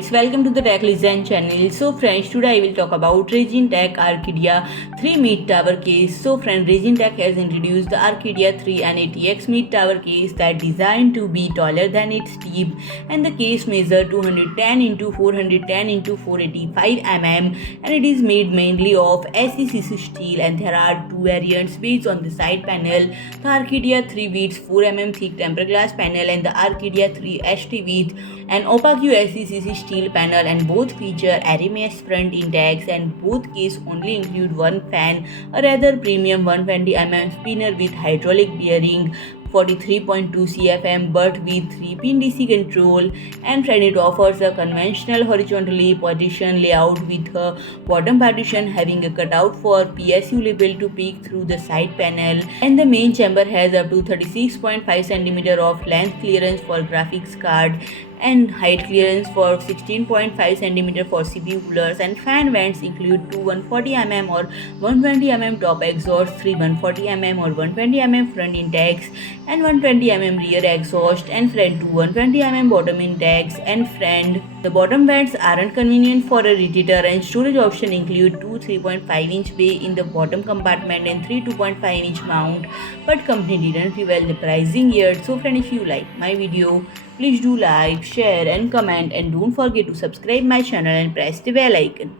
friends, welcome to the Tech Listen channel. So friends, today I will talk about Raijintek Arcadia 3 mid-tower case. So friend, Raijintek has introduced the Arcadia 3 ST mid-tower case that designed to be taller than its tip, and the case measures 210 into 410 into 485 mm, and it is made mainly of SECC steel, and there are two variants based on the side panel. The Arcadia 3 with 4 mm thick tempered glass panel and the Arcadia 3 ST with an opaque SECC steel panel, and both feature airy mesh front intakes, and both case only include one fan, a rather premium 120 mm spinner with hydraulic bearing, 43.2 cfm but with 3-pin DC control, and friend, it offers a conventional horizontally partition layout with a bottom partition having a cutout for PSU label to peek through the side panel, and the main chamber has up to 36.5 cm of length clearance for graphics card and height clearance for 16.5 cm for CPU coolers, and fan vents include two 140 mm or 120 mm top exhaust, three 140 mm or 120 mm front intakes, and 120 mm rear exhaust, and friend, two 120 mm bottom intakes. And friend, the bottom vents aren't convenient for a radiator, and storage option include two 3.5-inch bay in the bottom compartment and three 2.5-inch mount, but company didn't reveal the pricing yet. So friend, if you like my video, please do like, share and comment, and don't forget to subscribe my channel and press the bell icon.